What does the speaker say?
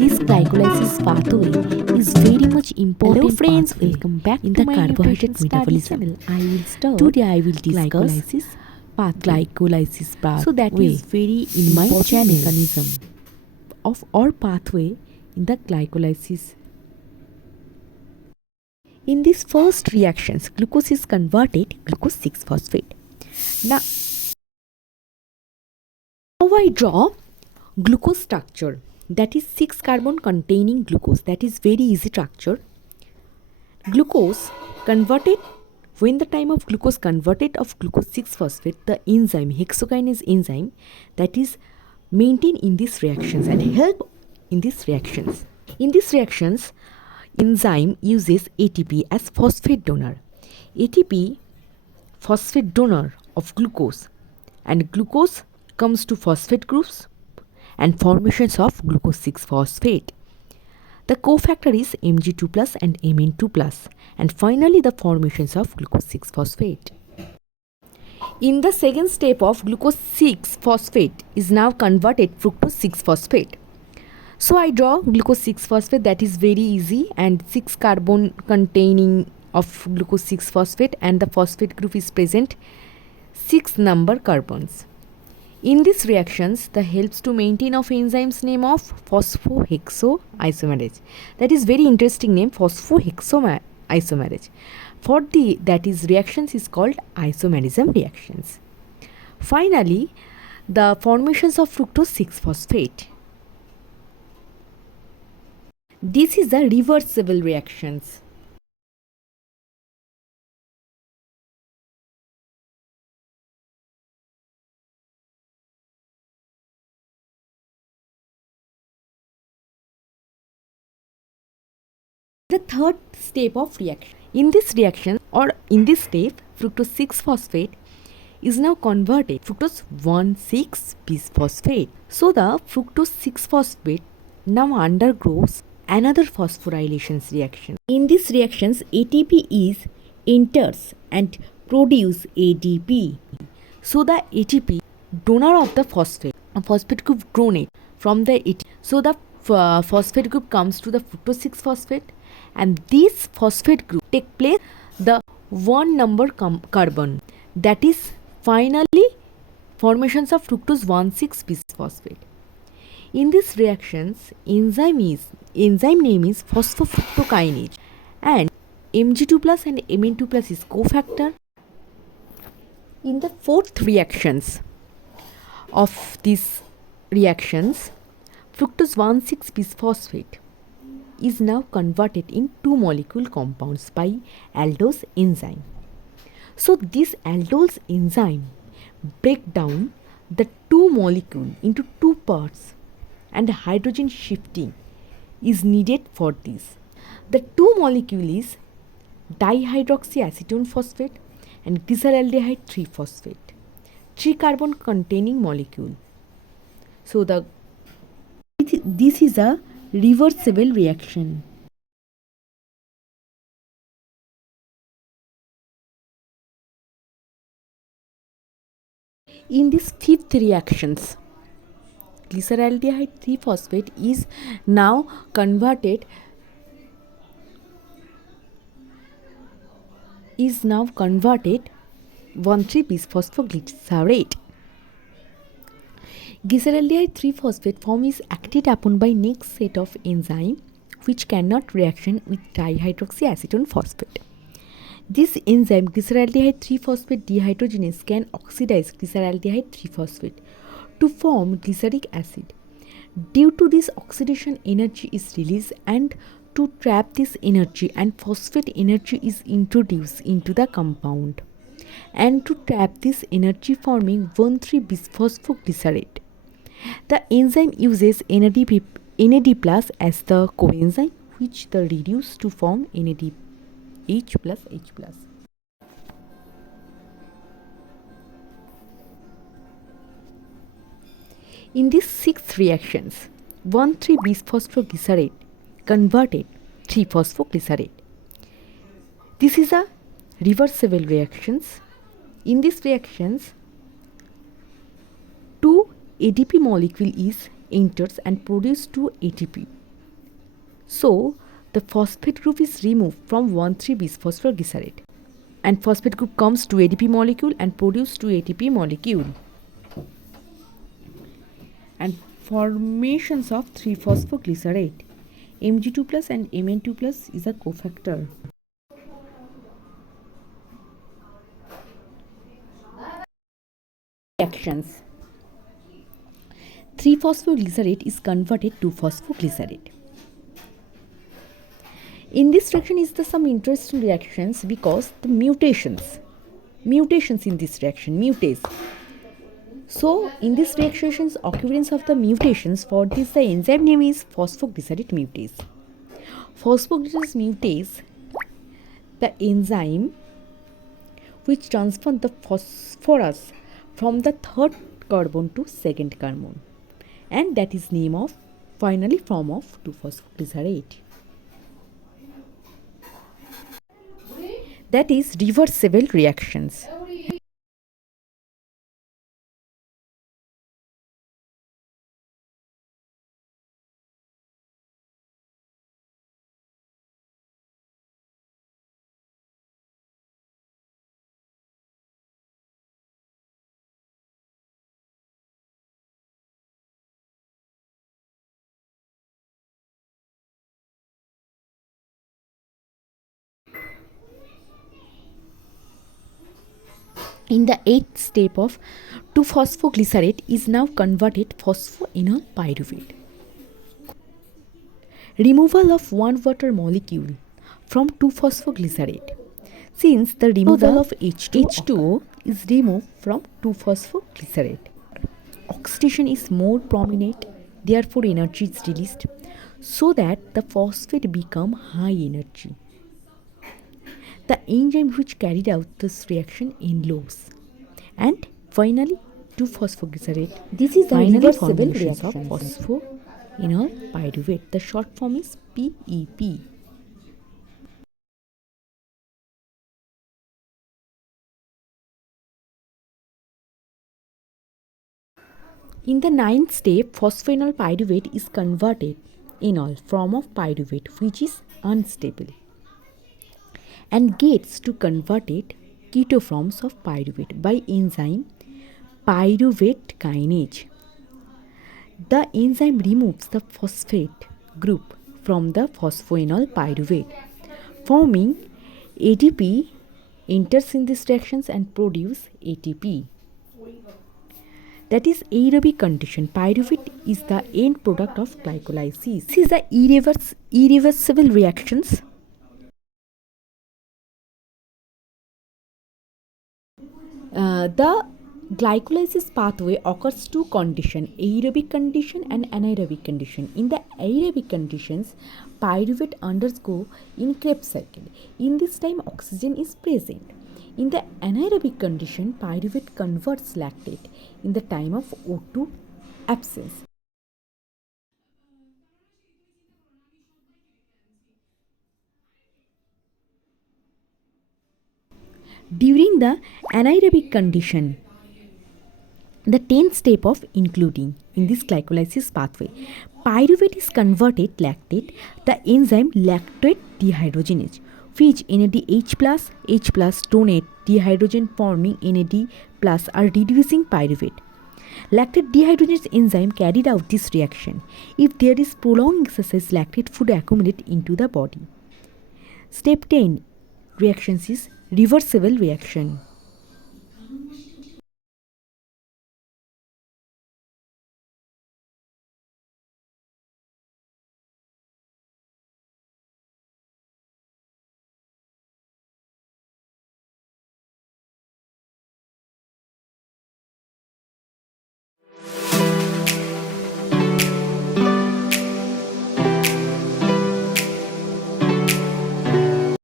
This glycolysis pathway is very much important. Hello friends, welcome back in the carbohydrate metabolism channel. I will start. Today I will discuss glycolysis pathway. So that is very in my channel mechanism of or pathway in the glycolysis. In these first reactions, glucose is converted glucose 6-phosphate. Now I draw glucose structure, that is 6 carbon containing glucose. That is very easy structure. Glucose converted, when the time of glucose converted of glucose 6-phosphate, the enzyme hexokinase enzyme that is maintained in these reactions and help in these reactions. In these reactions, enzyme uses ATP as phosphate donor. ATP phosphate donor of glucose, and glucose comes to phosphate groups and formations of glucose 6-phosphate. The cofactor is Mg2 plus and Mn2 plus, and finally the formations of glucose 6-phosphate. In the second step of glucose 6-phosphate is now converted fructose 6-phosphate. So I draw glucose 6-phosphate, that is very easy, and 6 carbon containing of glucose 6-phosphate, and the phosphate group is present 6 number carbons. In these reactions, the helps to maintain of enzyme's name of phosphohexoisomerase. That is very interesting name, phosphohexoisomerase. For the that is reactions is called isomerism reactions. Finally, the formations of fructose 6-phosphate. This is the reversible reactions. The third step of reaction. In this reaction or in this step, fructose 6-phosphate is now converted fructose 1,6-bisphosphate. So the fructose 6-phosphate now undergoes another phosphorylation reaction. In these reactions, ATP is enters and produce ADP. So the ATP donor of the phosphate, a phosphate group donate from the ATP. So the phosphate group comes to the fructose 6-phosphate, and this phosphate group take place the 1 number carbon, that is finally formations of fructose 1,6-bisphosphate. In these reactions, enzyme name is phosphofructokinase, and Mg2 plus and Mn2 plus is cofactor. In the fourth reactions of these reactions, fructose 1,6-bisphosphate is now converted in 2 molecule compounds by aldose enzyme. So this aldose enzyme break down the 2 molecule into 2 parts, and hydrogen shifting is needed for this. The 2 molecule is dihydroxyacetone phosphate and glyceraldehyde 3-phosphate, 3 carbon containing molecule. So this is a reversible reaction. In this fifth reactions, glyceraldehyde 3-phosphate is now converted 1,3-bisphosphoglycerate. Glyceraldehyde 3-phosphate form is acted upon by next set of enzyme which cannot reaction with dihydroxyacetone phosphate. This enzyme glyceraldehyde 3-phosphate dehydrogenase can oxidize glyceraldehyde 3-phosphate to form glyceric acid. Due to this, oxidation energy is released, and to trap this energy and phosphate energy is introduced into the compound, and to trap this energy forming 1,3-bisphosphoglycerate. The enzyme uses NAD plus as the coenzyme, which the reduce to form NADH plus H plus. In these 6 reactions, 1,3-bisphosphoglycerate converted 3-phosphoglycerate. This is a reversible reactions. In these reactions, 2 ADP molecule is enters and produce 2 ATP. So the phosphate group is removed from 1,3-bisphosphoglycerate, and phosphate group comes to ADP molecule and produce 2 ATP molecule. And formations of 3-phosphoglycerate, Mg2 plus and Mn2 plus is a cofactor. Reactions. 3-phosphoglycerate is converted to phosphoglycerate. In this reaction is some interesting reactions because the mutations in this reaction, mutase. So in this reactions, occurrence of the mutations, for this the enzyme name is phosphoglycerate mutase. Phosphoglycerate mutase, the enzyme which transfers the phosphorus from the third carbon to second carbon, and that is name of finally form of 2-phosphoglycerate. That is reversible reactions. In the 8th step of 2-phosphoglycerate is now converted phosphoenol pyruvate. Removal of one water molecule from 2-phosphoglycerate. Since the removal of H2O is removed from 2-phosphoglycerate, oxidation is more prominent, therefore energy is released, so that the phosphate become high energy. The enzyme which carried out this reaction enloves, and finally 2-phosphoglycerate. This is the reversible reaction of phosphoenol pyruvate. The short form is PEP. In the 9th step, phosphoenol pyruvate is converted enol form of pyruvate, which is unstable, and gets to converted keto forms of pyruvate by enzyme pyruvate kinase. The enzyme removes the phosphate group from the phosphoenol pyruvate, forming ATP, enters in these reactions and produce ATP. That is aerobic condition. Pyruvate is the end product of glycolysis. This is the irreversible reactions. The glycolysis pathway occurs two conditions, aerobic condition and anaerobic condition. In the aerobic conditions, pyruvate undergo in Krebs cycle. In this time, oxygen is present. In the anaerobic condition, pyruvate converts lactate in the time of O2 absence. During the anaerobic condition, the 10th step of including in this glycolysis pathway, pyruvate is converted lactate, the enzyme lactate dehydrogenase, which NADH plus donate dehydrogen forming NAD plus are reducing pyruvate. Lactate dehydrogenase enzyme carried out this reaction. If there is prolonged exercise, lactate would accumulate into the body. Step 10 reactions is reversible reaction.